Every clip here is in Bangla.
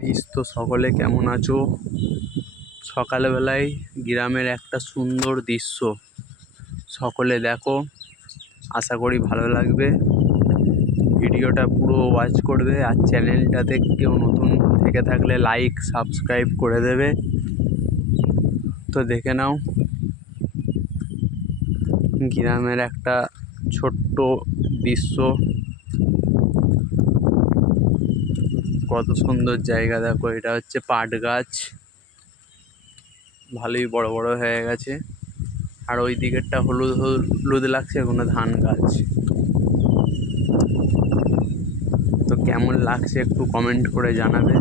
তো সকলে কেমন আছো? সকালবেলায় গ্রামের একটা সুন্দর দৃশ্য সকলে দেখো, আশা করি ভালো লাগবে। ভিডিওটা পুরো ওয়াচ করবে, আর চ্যানেলটাতে কেউ নতুন থেকে থাকলে লাইক সাবস্ক্রাইব করে দেবে। তো দেখে নাও, গ্রামের একটা ছোট্ট দৃশ্য, কত সুন্দর জায়গা। দেখো, এটা হচ্ছে পাট গাছ, ভালোই বড় বড় হয়ে গেছে। আর ওই দিকেরটা হলুদ হলুদ লাগছে, কোনো ধান গাছ। তো কেমন লাগছে একটু কমেন্ট করে জানাবে।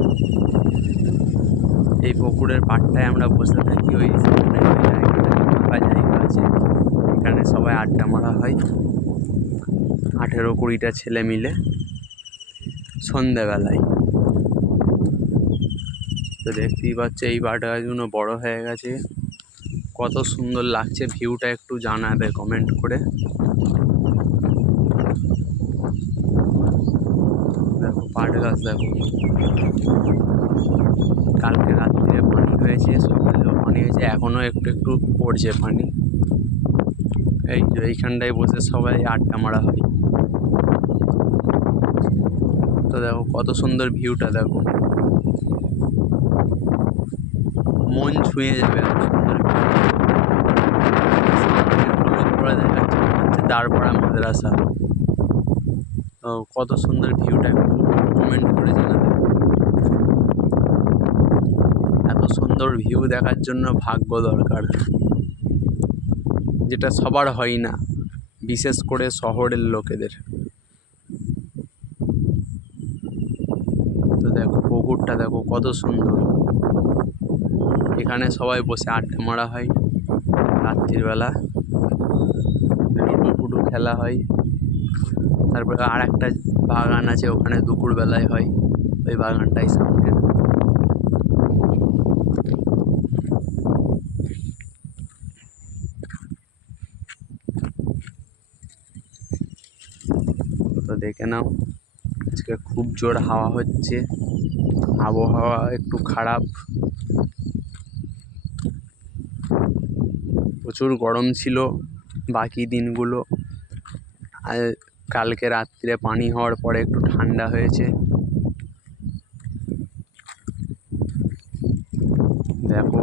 এই পুকুরের পাড়টায় আমরা বসে থাকি, ওই ফাঁকা জায়গা আছে, এখানে সবাই আড্ডা মারা হয় 18-20টা ছেলে মিলে সন্ধেবেলায়। তো দেখতেই পাচ্ছ এই পাট গাছগুলো বড় হয়ে গেছে, কত সুন্দর লাগছে। ভিউটা একটু জানাবে কমেন্ট করে। দেখো পাট গাছ, দেখো কালকে রাত্রে পানি হয়েছে, সকালেও পানি হয়েছে, এখনো একটু একটু পড়ছে পানি। এইখানটায় বসে সবাই আড্ডা মারা হয়। তো দেখো কত সুন্দর ভিউটা, দেখো মন ছুঁয়ে যাবে এত সুন্দর ভিউ। দেখাচ্ছে দাঁড়পাড়া মাদ্রাসা। তো কত সুন্দর ভিউটা একটু কমেন্ট করে জানাবে। এত সুন্দর ভিউ দেখার জন্য ভাগ্য দরকার, যেটা সবার হয় না, বিশেষ করে শহরের লোকেদের। তো দেখো পুকুরটা, দেখো কত সুন্দর। এখানে সবাই বসে আড্ডা মারা হয় রাত্রিবেলা, লুডো ফুডু খেলা হয়। তারপরে আর একটা বাগান আছে, ওখানে দুপুরবেলায় হয়, ওই বাগানটাই সামনে। তো দেখে নাও, আজকে খুব জোর হাওয়া হচ্ছে, আবহাওয়া একটু খারাপ, প্রচুর গরম ছিল বাকি দিনগুলো। আর কালকে রাত্রে পানি হওয়ার পরে একটু ঠান্ডা হয়েছে। দেখো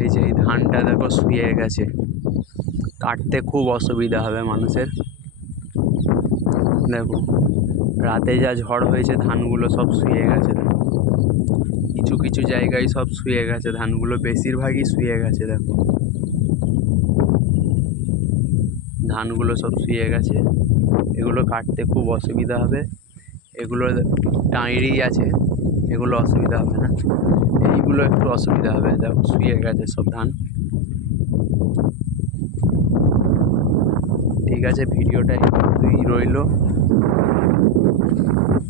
এই যে এই ধানটা, দেখো শুয়ে গেছে, কাটতে খুব অসুবিধা হবে মানুষের। দেখো রাতে যা ঝড় হয়েছে, ধানগুলো সব শুয়ে গেছে। দেখো কিছু কিছু জায়গায় সব শুয়ে গেছে ধানগুলো, বেশিরভাগই শুয়ে গেছে। দেখো ধানগুলো সব শুয়ে গেছে, এগুলো কাটতে খুব অসুবিধা হবে। এগুলো টাঁড়ি আছে, এগুলো অসুবিধা হবে না, এইগুলো একটু অসুবিধা হবে। দেখো শুয়ে গেছে সব ধান। ঠিক আছে, ভিডিওটা এইটুকুই রইলো।